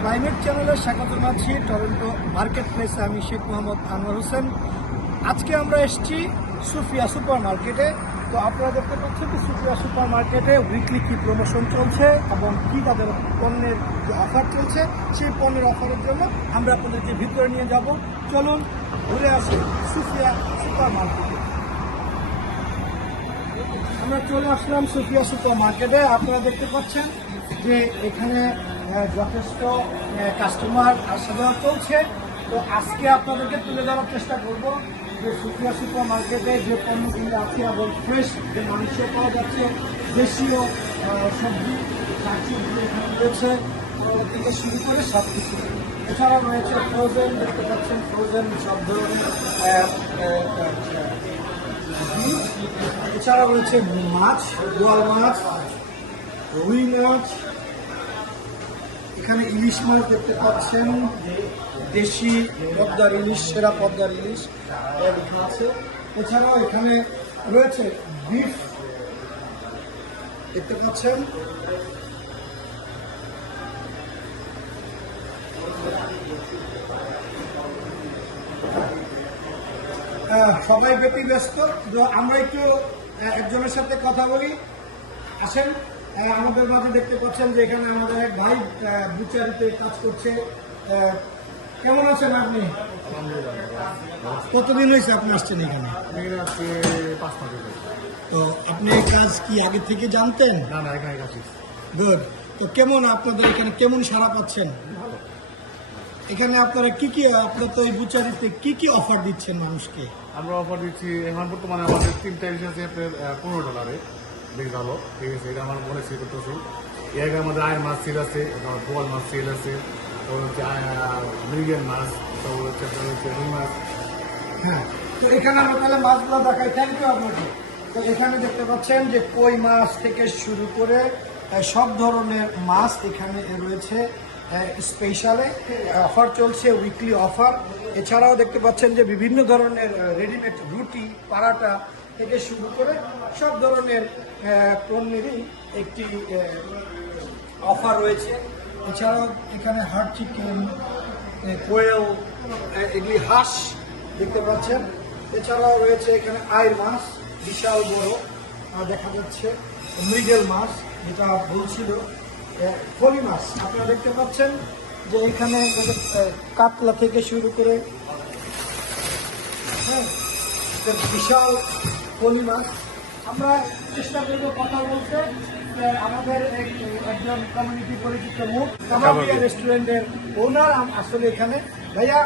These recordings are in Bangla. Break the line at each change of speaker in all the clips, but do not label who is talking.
ক্লাইমেট চ্যানেলে স্বাগত জানাচ্ছি টরন্টো মার্কেট প্লেসে আমি শেখ মোহাম্মদ আনোয়ার হোসেন। আজকে আমরা এসেছি সুফিয়া সুপার মার্কেটে তো আপনারা দেখতে পাচ্ছেন যে সুফিয়া সুপার মার্কেটে উইকলি কী প্রমোশন চলছে এবং কী তাদের পণ্যের যে অফার চলছে, সেই পণ্যের অফারের জন্য আমরা আপনাদেরকে ভিতরে নিয়ে যাব। চলুন ঘুরে আসি সুফিয়া সুপার মার্কেটে আমরা চলে আসলাম সুফিয়া সুপার মার্কেটে আপনারা দেখতে পাচ্ছেন যে এখানে যথেষ্ট কাস্টমার আসা যাওয়া চলছে তো আজকে আপনাদেরকে তুলে ধরার চেষ্টা করব যে সুফিয়া সুপার মার্কেটে যে পণ্যগুলো আছে এবং ফ্রেশ যে মাংস পাওয়া যাচ্ছে দেশীয় সবজি শাকসবজি এখানে রয়েছে থেকে শুরু করে সব কিছু এছাড়াও রয়েছে ফ্রোজেন দেখতে পাচ্ছেন ফ্রোজেন সব ধরনের এছাড়া রয়েছে মাছ বোয়াল মাছ রুই মাছ এখানে ইলিশ মাছ দেখতে পাচ্ছেন। দেশি পদ্মার ইলিশ, সেরা পদ্মার ইলিশ লেখা আছে। এছাড়াও এখানে রয়েছে বিফ। দেখতে পাচ্ছেন। সবাই ব্যক্তি ব্যস্ত আমরা একটু একজনের সাথে কথা বলি। আসেন। আমাদের মাঝে দেখতে পাচ্ছেন যে এখানে আমাদের এক ভাই বুচারিতে কাজ করছে। কেমন আছেন আপনি? কতদিন হয়েছে আপনি আসছেন এখানে। তো আপনি এই কাজ কি আগে থেকে জানতেন?
না না এখানে
গুড তো কেমন আপনাদের এখানে কেমন সাড়া পাচ্ছেন? এখানে আপনারা কি কি আপনার তো এই বুচারিতে কি কি অফার দিচ্ছেন মানুষকে?
আমরা অফার দিচ্ছি এখন বর্তমানে আমাদের তিনটা ইলিশ আছে আপনার পনেরো ডলারে বেশ ভালো। ঠিক আছে, এটা আমার মনে সেল করতেছি। এর আগে আমাদের আয়ের মাছ সেল আছে, তারপর বোয়াল মাছ সেল আছে, তারপর হচ্ছে মৃগের মাছ, তারপর হচ্ছে আপনার রুই মাছ।
হ্যাঁ তো এখানে আমরা তাহলে মাছগুলো দেখাই। থ্যাংক ইউ আপনাকে তো এখানে দেখতে পাচ্ছেন যে কই মাছ থেকে শুরু করে সব ধরনের মাছ এখানে রয়েছে স্পেশালে অফার চলছে উইকলি অফার এছাড়াও দেখতে পাচ্ছেন যে বিভিন্ন ধরনের রেডিমেড রুটি, পারাটা থেকে শুরু করে সব ধরনের পণ্যেরই একটি অফার রয়েছে। এছাড়াও এখানে হার্ড চিকেন কোয়েল এগুলি হাঁস দেখতে পাচ্ছেন। এছাড়াও রয়েছে এখানে আয়ের মাছ, বিশাল বড় দেখা যাচ্ছে মৃগেল মাছ, যেটা বলছিল ফলি মাছ, আপনারা দেখতে পাচ্ছেন যে এখানে কাতলা থেকে শুরু করে হ্যাঁ বিশাল ফলি মাছ। আমরা চেষ্টা করব কথা বলতে। আমাদের একজন কমিউনিটি পরিচিত মুখ। রেস্টুরেন্টের ওনার আসলে এখানে। ভাইয়া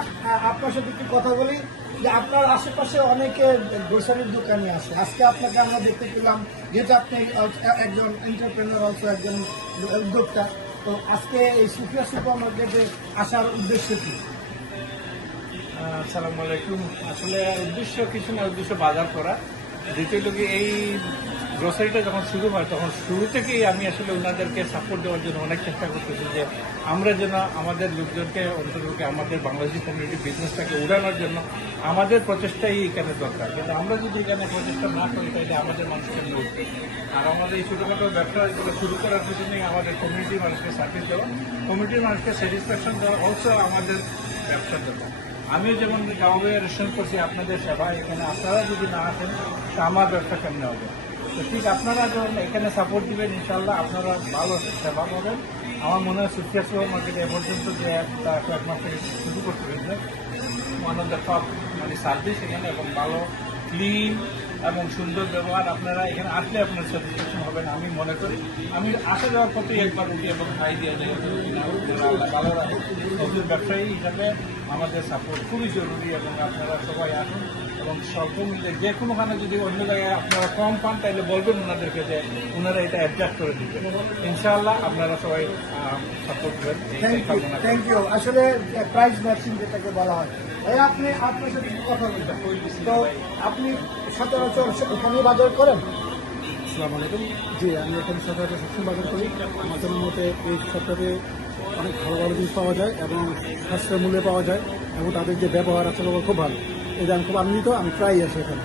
আপনার সাথে একটু কথা বলি। যে আপনার আশেপাশে অনেকে গ্রোসারির দোকানে আছে আজকে আপনাকে আমরা দেখতে পেলাম যেহেতু আপনি একজন এন্টারপ্রেনার অলসো একজন উদ্যোক্তা। তো আজকে এই সুফিয়া সুপার মার্কেটে আসার উদ্দেশ্য কি?
আসসালামু আলাইকুম। আসলে উদ্দেশ্য কিছু না উদ্দেশ্য বাজার করা। দ্বিতীয়ত কি এই গ্রোসারিটা যখন শুরু হয়, তখন শুরু থেকেই আমি আসলে ওনাদেরকে সাপোর্ট দেওয়ার জন্য অনেক চেষ্টা করতেছি যে আমরা যেন আমাদের লোকজনকে অন্তর্ভুক্ত আমাদের বাংলাদেশি কমিউনিটি বিজনেসটাকে উড়ানোর জন্য আমাদের প্রচেষ্টাই এখানে দরকার। কিন্তু আমরা যদি এখানে প্রচেষ্টা না করি, তাহলে আমাদের মানুষকে নিয়ে উঠবে আর আমাদের এই ছোটোখাটো ব্যবসা ব্যবসাগুলো শুরু করার পিছনে আমাদের কমিউনিটি মানুষকে সার্ভিস দেওয়া কমিউনিটির মানুষকে স্যাটিসফ্যাকশন দেওয়া অলসো আমাদের ব্যবসার জন্য আমিও যেমন গাঁওয়ে রেস্টুরেন্ট করছি, আপনাদের সেবা এখানে আপনারা যদি না আসেন, তা আমার ব্যবসা কেমনে হবে? তো ঠিক আপনারা যখন এখানে সাপোর্ট দিবেন ইনশাল্লাহ আপনারা ভালো সেবা পাবেন। আমার মনে হয় সুফিয়া সুপার মার্কেটে এ পর্যন্ত যে একটা কয়েক মাস শুরু করতে পেরেছে ওয়ান অফ মানে সার্ভিস এখানে এবং ভালো ক্লিন এবং সুন্দর ব্যবহার আপনারা এখানে আসলে আপনার স্যাটিসফ্যাকশন হবেন আমি মনে করি। আমি আসা যাওয়ার পথে একবার উঠি এবং খাই দিয়ে যাই ভালো রাখে ব্যবসায়ী হিসাবে আমাদের সাপোর্ট খুবই জরুরি এবং আপনারা সবাই আসুন এবং স্বল্প মূল্যে যে কোনোখানে যদি অন্য জায়গায় আপনারা কম পান তাহলে বলবেন ওনাদেরকে যে ওনারা এটা অ্যাডজাস্ট করে দিবেন। ইনশাআল্লাহ আপনারা সবাই সাপোর্ট করবেন।
থ্যাংক ইউ থ্যাংক ইউ আসলে প্রাইস ম্যাচিং যেটাকে বলা হয় ভাই আপনি আপনার সাথে কথা বলবেন। তো আপনি সচরাচর এখানে বাজার করেন?
আসসালামু আলাইকুম। জি আমি এখানে সচরাচর সবসময় বাজার করি। আমাদের মতে এই সপ্তাহে অনেক ভালো ভালো জিনিস পাওয়া যায় এবং সাশ্রয় মূল্যে পাওয়া যায় এবং তাদের যে ব্যবহার আছে খুব ভালো। যে আমি খুব আনন্দিত, আমি প্রায়ই আসি এখানে।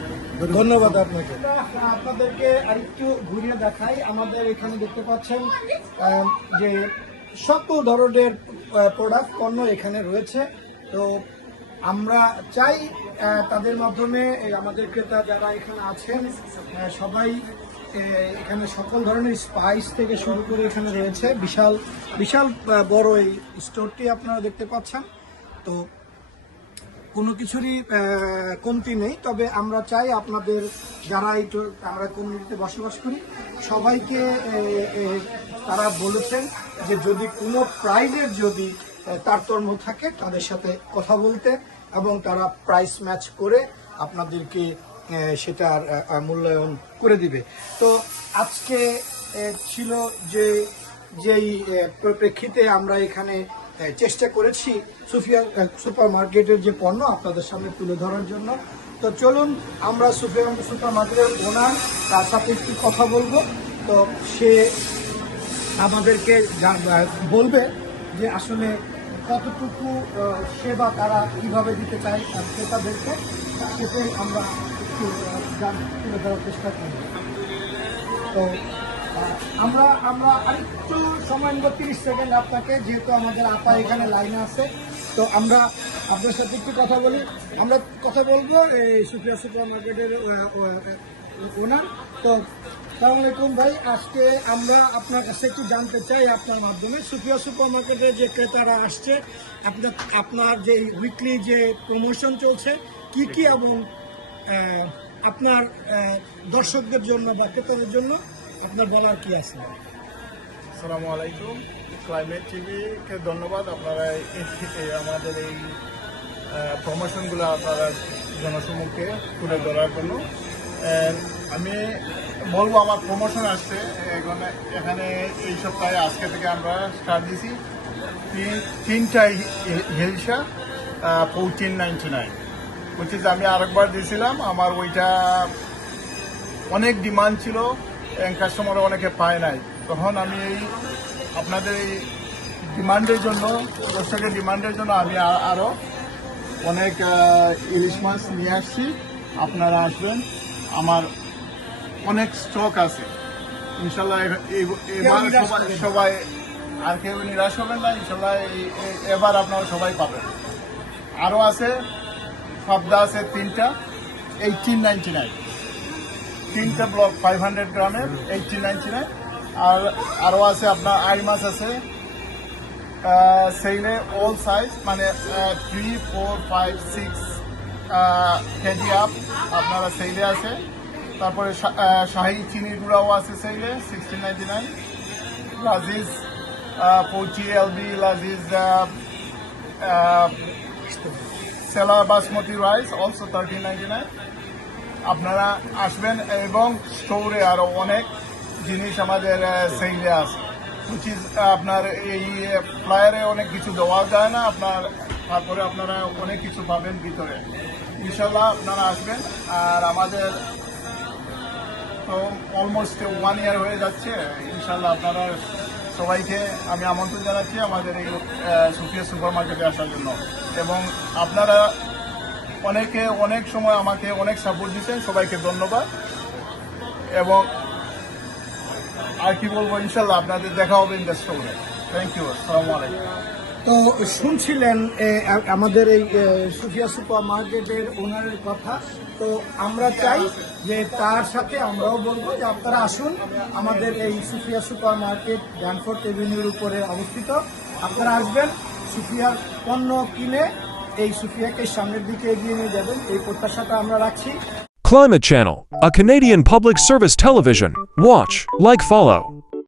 ধন্যবাদ। আপনাকে। আপনাদেরকে আরেকটু ঘুরিয়ে দেখাই। আমাদের এখানে দেখতে পাচ্ছেন যে সকল ধরনের প্রোডাক্ট পণ্য এখানে রয়েছে। তো আমরা চাই তাদের মাধ্যমে আমাদের ক্রেতা যারা এখানে আছেন সবাই এখানে সকল ধরনের স্পাইস থেকে শুরু করে এখানে রয়েছে বিশাল বিশাল বড় এই স্টোরটি আপনারা দেখতে পাচ্ছেন। তো কোনো কিছুরই কমতি নেই। তবে আমরা চাই আপনাদের যারা এই আমরা কমিউনিটিতে বসবাস করি, সবাইকে তারা বলেছেন যে যদি কোনো প্রাইজের যদি তারতম্য থাকে, তাদের সাথে কথা বলতে এবং তারা প্রাইস ম্যাচ করে আপনাদেরকে সেটার মূল্যায়ন করে দিবে। তো আজকে ছিল যে যেই আহ, প্রেক্ষিতে আমরা এখানে চেষ্টা করেছি সুফিয়া সুপার মার্কেটের যে পণ্য আপনাদের সামনে তুলে ধরার জন্য। তো চলুন আমরা সুফিয়া সুপার মার্কেটের ওনার তার সাথে একটু কথা বলব। তো সে আমাদেরকে বলবে যে আসলে কতটুকু সেবা তারা কীভাবে দিতে চায় ক্রেতাদেরকে সেটাই আমরা আহ, তুলে চেষ্টা করব তো আমরা আমরা আরেকটু সময় নেব তিরিশ সেকেন্ড আপনাকে যেহেতু আমাদের আপা এখানে লাইনে আছে তো আমরা আপনার সাথে একটু কথা বলি আমরা কথা বলব। এই সুফিয়া সুপার মার্কেটের ওনার। তো সালাম আলাইকুম ভাই আজকে আমরা আপনার কাছে একটু জানতে চাই আপনার মাধ্যমে সুফিয়া সুপার মার্কেটের যে ক্রেতারা আসছে আপনার আপনার যে উইকলি যে প্রমোশন চলছে কি কি এবং আপনার দর্শকদের জন্য বা ক্রেতাদের জন্য আপনার বলার কি আছে?
আসসালামু আলাইকুম। ক্লাইমেট টিভিকে ধন্যবাদ। আপনারা আমাদের এই প্রমোশনগুলো আপনারা জনসমুখে তুলে ধরার জন্য। আমি বলব আমার প্রমোশন আসছে। এখানে এখানে এই সপ্তাহে আজকে থেকে আমরা স্টার্ট দিছি। তিন- তিনটা হিলসা ফোরটিন নাইনটি নাইন বলছি যে আমি আরেকবার দিয়েছিলাম। আমার ওইটা অনেক ডিমান্ড ছিল কাস্টমার অনেকে পায় নাই। তখন আমি এই আপনাদের এই ডিমান্ডের জন্য দর্শকের ডিমান্ডের জন্য আমি আ- আরও অনেক ইলিশ মাছ নিয়ে আসছি। আপনারা আসবেন। আমার অনেক স্টক আছে। ইনশাল্লাহ এবার সবাই সবাই আর কেউ নিরাশ হবেন না। ইনশাল্লাহ এবার আপনারা সবাই পাবেন। আরও আছে। পাবদা আছে তিনটা এইটিন নাইনটি নাইন তিনটা ব্লক ফাইভ হান্ড্রেড গ্রামের এইটিন নাইনটি নাইন আর আরও আছে আপনার আই মাছ আছে সেইলে অল সাইজ মানে three four five six KG up আপনারা সেইলে আছে। তারপরে শাহি চিনি গুঁড়াও আছে সেইলে sixteen ninety nine Lazeez পৌচি LB, Lazeez sella basmati rice also thirteen ninety nine আপনারা আসবেন এবং স্টোরে আরও অনেক জিনিস আমাদের সেইলে আছে। Is, আপনার এই ফ্লায়ারে অনেক কিছু দেওয়া যায় না আপনার তারপরে আপনারা অনেক কিছু পাবেন ভিতরে। ইনশাল্লাহ আপনারা আসবেন আর আমাদের তো অলমোস্ট ওয়ান ইয়ার হয়ে যাচ্ছে। ইনশাল্লাহ আপনারা সবাইকে আমি আমন্ত্রণ জানাচ্ছি আমাদের এই সুফিয়া সুপার মার্কেটে আসার জন্য। এবং আপনারা অনেকে অনেক সময় আমাকে অনেক সাপোর্ট দিচ্ছেন, সবাইকে ধন্যবাদ। এবং আর কি বলব, ইনশাল্লাহ আপনাদের দেখা হবে ইন্ডাস্ট্রি থ্যাংক ইউ আসসালামু আলাইকুম।
তো শুনছিলেন আমাদের এই সুফিয়া সুপার মার্কেটের ওনারের কথা তো আমরা চাই যে তার সাথে আমরাও বলব যে আপনারা আসুন আমাদের এই সুফিয়া সুপার মার্কেট গ্রানফোর্ট এভিনিউর উপরে অবস্থিত আপনারা আসবেন সুফিয়ার পণ্য কিনে এই সুফিয়াকে সামনের দিকে এগিয়ে নিয়ে যাবেন এই প্রত্যাশাটা আমরা রাখছি
Climate Channel, a Canadian public service television. Watch, like, follow.